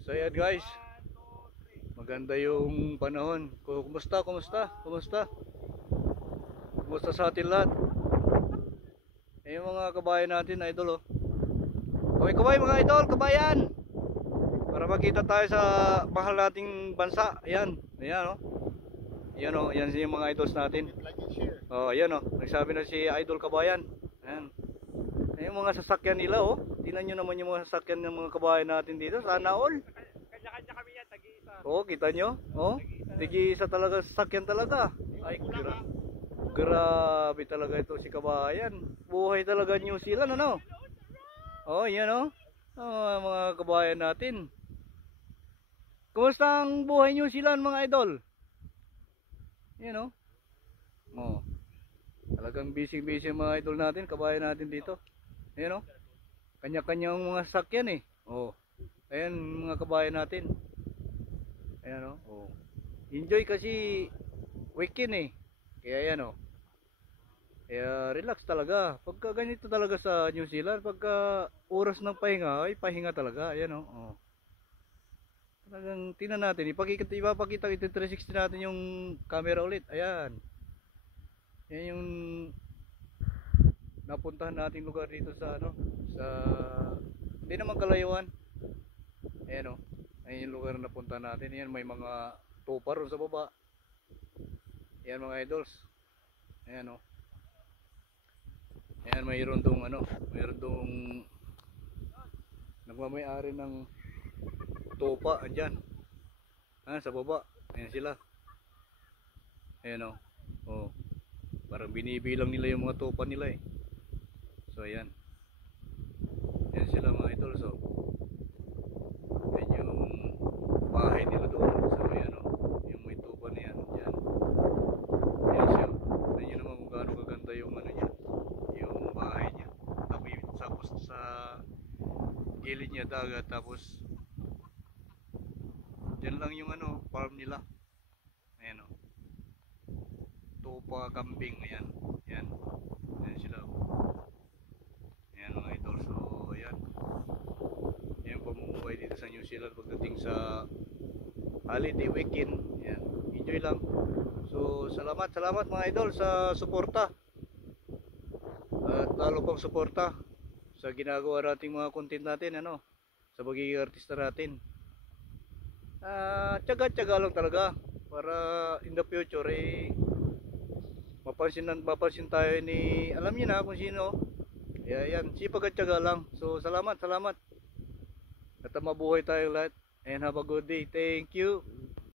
So ayan guys, maganda yung panahon. Kumusta? Kumusta sa atin lahat? Yung mga kabayan natin, idol oh. Kaway mga idol, kabayan. Para makita tayo sa mahal nating bansa. Ayan, ayan oh. Ayan oh, ayan yung mga idols natin. Oh, ayan oh, nagsabi na si Idol Kabayan. Ayan. Yung mga sasakyan nila oh. Tingnan nyo naman yung mga sasakyan ng mga kabayan natin dito. Sana all. Kanya-kanya kami yan, tagi-isa. Oh, kita nyo? Oh, tigi-isa talaga sasakyan talaga. Ay, grabe talaga ito si Kabayan. Buhay talaga New Zealand, ano? Oh, yan oh. Oh, mga kabayan natin. Kumusta ang buhay New Zealand mga idol? Yan oh. Oh. Talagang busy-busy mga idol natin, kabayan natin dito. Ayan oh. Kanya-kanyang mga sasakyan eh. Oh. Ayan mga kabayan natin. Ayan oh. Oh. Enjoy kasi weekend eh. Kaya ayan oh. Kaya relax talaga. Pagka ganito talaga sa New Zealand, pagka oras ng pahinga, ay pahinga talaga. Ayan oh. Oh. Talagang tingnan natin. Ipapakita ito 360 natin yung camera ulit. Ayan. Yan yung napuntahan nating lugar dito sa ano, sa hindi naman kalayuan. Ayan oh. Ayan yung lugar na napuntahan natin. Ayan may mga tupa ron sa baba. Ayan mga idols. Ayan oh. Ayan mayroon dong ano, mayroon dong nagmamay-ari ng tupa andyan. Sa baba. Ayan sila. Ayan oh. Oh. Parang binibilang nila yung mga tupa nila eh. So ayan. Ayan sila mga idol. So ayan yung bahay nila doon. So ayan o. Yung may tupa na yan. Ayan. Ayan siya. Ayan nyo naman kung gaano kaganda yung ano niya. Yung bahay niya. Tapos sa gilid niya dagat. Tapos dyan lang yung ano farm nila. Ayan o. Tupa kambing. Ayan. Ayan. Ayan sila. Ayan mga idol. So ayan. Ayan pamumuhay dito sa New Zealand pagdating sa holiday weekend. Ayan. Enjoy lang. So salamat mga idol sa suporta. At lalo pang suporta sa ginagawa nating mga content natin ano. Sa pagiging artista natin. Tiyaga-tiyaga lang talaga para in the future eh mapansin tayo ni alam niyo na kung sino. Kaya yan, sipag at tiyaga lang. So salamat at mabuhay tayo lahat and have a good day. Thank you.